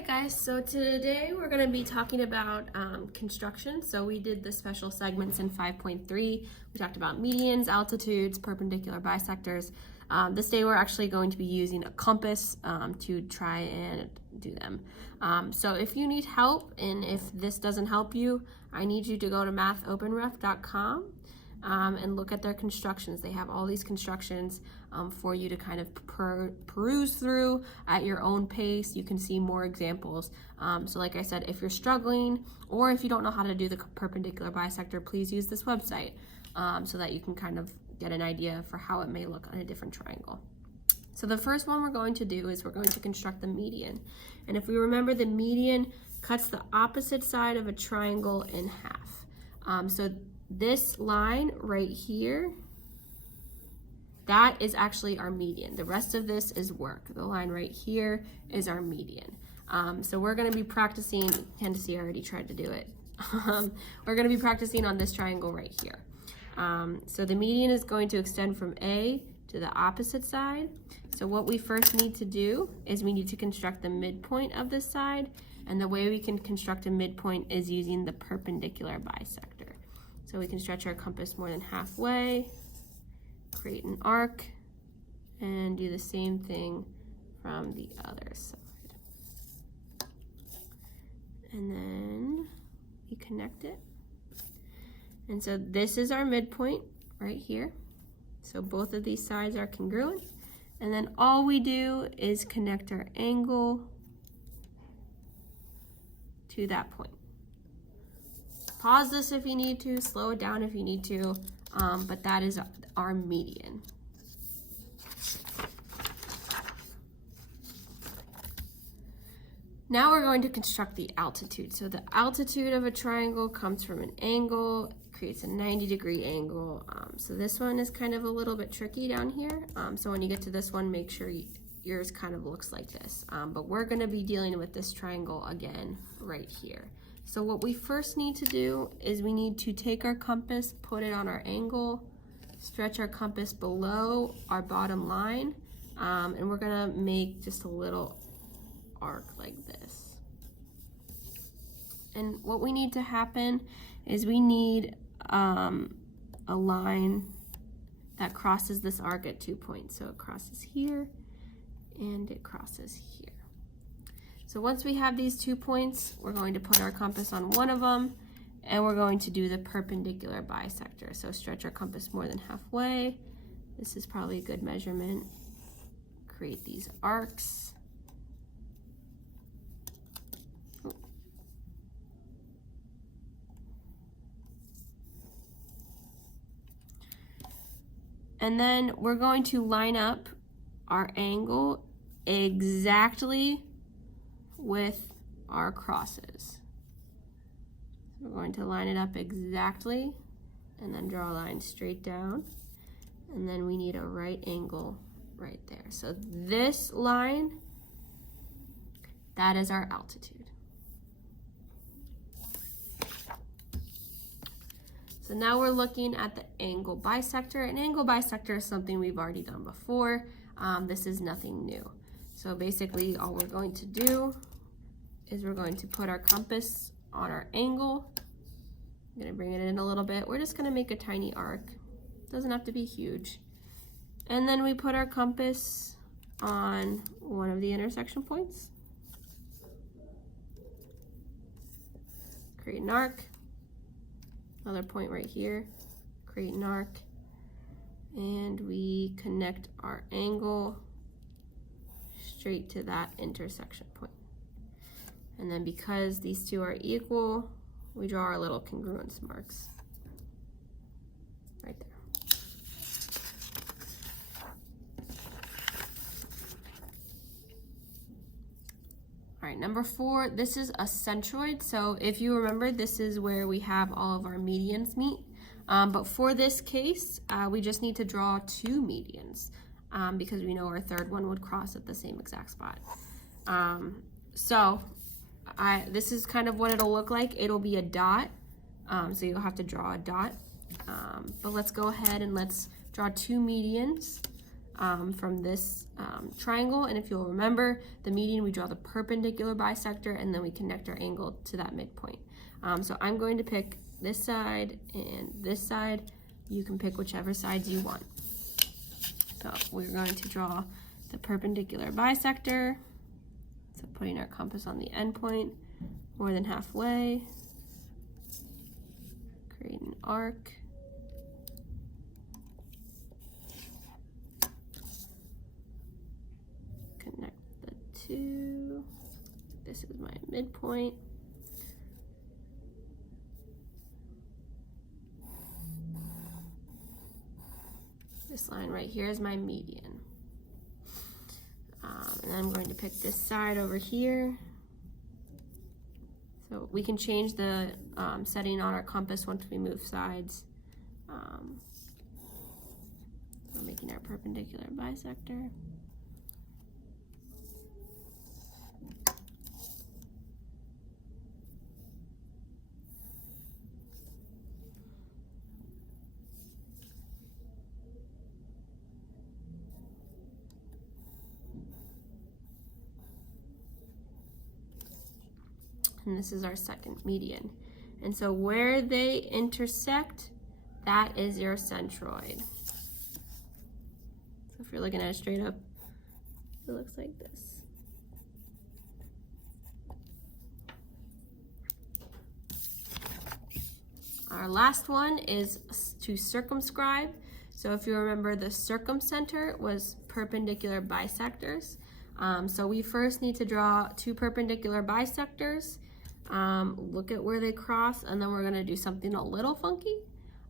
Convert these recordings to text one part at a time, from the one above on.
Alright guys, so today we're going to be talking about construction. So we did the special segments in 5.3. We talked about medians, altitudes, perpendicular bisectors. This day we're actually going to be using a compass to try and do them. So if you need help and if this doesn't help you, I need you to go to mathopenref.com and look at their constructions. They have all these constructions for you to kind of peruse through at your own pace. You can see more examples. So like I said, if you're struggling or if you don't know how to do the perpendicular bisector, please use this website so that you can kind of get an idea for how it may look on a different triangle. So the first one we're going to do is we're going to construct the median. And if we remember, the median cuts the opposite side of a triangle in half. So this line right here, that is actually our median. The rest of this is work. The line right here is our median. So we're going to be practicing, Candace already tried to do it. We're going to be practicing on this triangle right here. So the median is going to extend from A to the opposite side. So what we first need to do is we need to construct the midpoint of this side. And the way we can construct a midpoint is using the perpendicular bisector. So we can stretch our compass more than halfway, create an arc, and do the same thing from the other side. And then we connect it. And so this is our midpoint right here. So both of these sides are congruent. And then all we do is connect our angle to that point. Pause this if you need to, slow it down if you need to, but that is our median. Now we're going to construct the altitude. So the altitude of a triangle comes from an angle, creates a 90-degree angle. So this one is kind of a little bit tricky down here. So when you get to this one, make sure yours kind of looks like this. But we're gonna be dealing with this triangle again right here. So what we first need to do is we need to take our compass, put it on our angle, stretch our compass below our bottom line, and we're gonna make just a little arc like this. And what we need to happen is we need a line that crosses this arc at 2 points. So it crosses here and it crosses here. So once we have these 2 points, we're going to put our compass on one of them and we're going to do the perpendicular bisector. So stretch our compass more than halfway. This is probably a good measurement. Create these arcs. And then we're going to line up our angle exactly with our crosses. So we're going to line it up exactly and then draw a line straight down. And then we need a right angle right there. So this line, that is our altitude. So now we're looking at the angle bisector. An angle bisector is something we've already done before. This is nothing new. So basically all we're going to do is we're going to put our compass on our angle. I'm gonna bring it in a little bit. We're just gonna make a tiny arc. Doesn't have to be huge. And then we put our compass on one of the intersection points. Create an arc. Another point right here. Create an arc. And we connect our angle straight to that intersection point. And then because these two are equal, we draw our little congruence marks right there. All right, number 4, this is a centroid. So if you remember, this is where we have all of our medians meet. But for this case, we just need to draw 2 medians because we know our third one would cross at the same exact spot. This is kind of what it'll look like. It'll be a dot, so you'll have to draw a dot. But let's go ahead and let's draw 2 medians. from this triangle. And if you'll remember, the median, we draw the perpendicular bisector and then we connect our angle to that midpoint. So I'm going to pick this side and this side. You can pick whichever sides you want. So we're going to draw the perpendicular bisector. So putting our compass on the endpoint, more than halfway. Create an arc. Connect the two. This is my midpoint. This line right here is my median. And I'm going to pick this side over here. So we can change the setting on our compass once we move sides. We're making our perpendicular bisector. And this is our second median. And so where they intersect, that is your centroid. So if you're looking at it straight up, it looks like this. Our last one is to circumscribe. So if you remember, the circumcenter was perpendicular bisectors. So we first need to draw two perpendicular bisectors. Look at where they cross, and then we're gonna do something a little funky,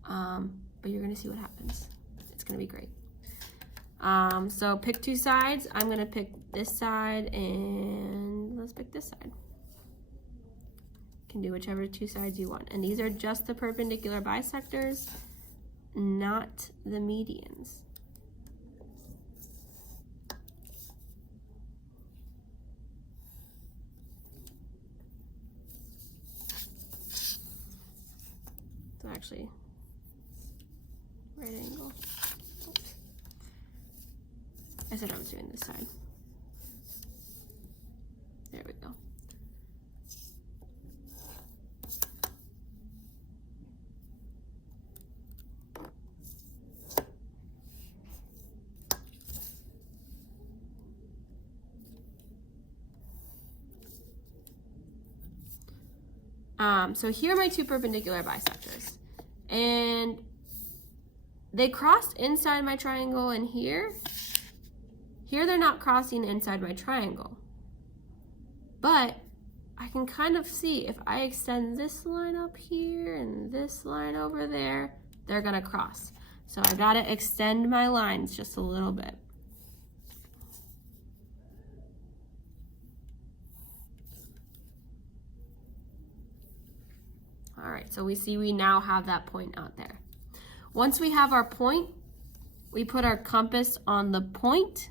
but you're gonna see what happens. It's gonna be great. So pick two sides. I'm gonna pick this side, and let's pick this side. You can do whichever two sides you want. And these are just the perpendicular bisectors, not the medians. So actually, right angle. Oops. I said I was doing this side. There we go. So here are my two perpendicular bisectors, and they crossed inside my triangle, and here they're not crossing inside my triangle, but I can kind of see if I extend this line up here and this line over there, they're gonna cross. So I gotta extend my lines just a little bit. All right, so we see we now have that point out there. Once we have our point, we put our compass on the point.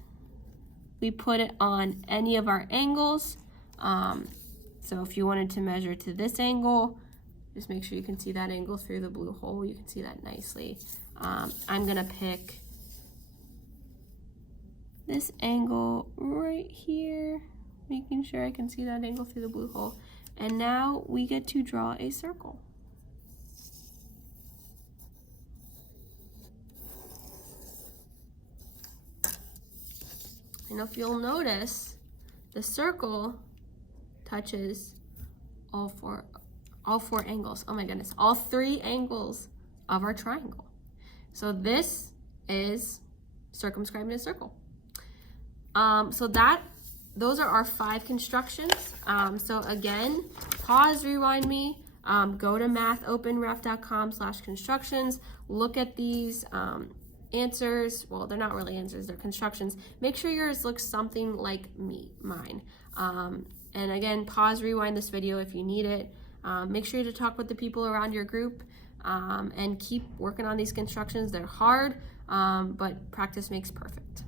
We put it on any of our angles. So if you wanted to measure to this angle, just make sure you can see that angle through the blue hole. You can see that nicely. I'm gonna pick this angle right here, making sure I can see that angle through the blue hole. And now we get to draw a circle. And if you'll notice, the circle touches all four angles. Oh my goodness, all three angles of our triangle. So this is circumscribing a circle. Those are our 5 constructions. So again, pause, rewind me, go to mathopenref.com/constructions, look at these answers. Well, they're not really answers, they're constructions. Make sure yours looks something like mine. And again, pause, rewind this video if you need it. Make sure to talk with the people around your group, and keep working on these constructions. They're hard, but practice makes perfect.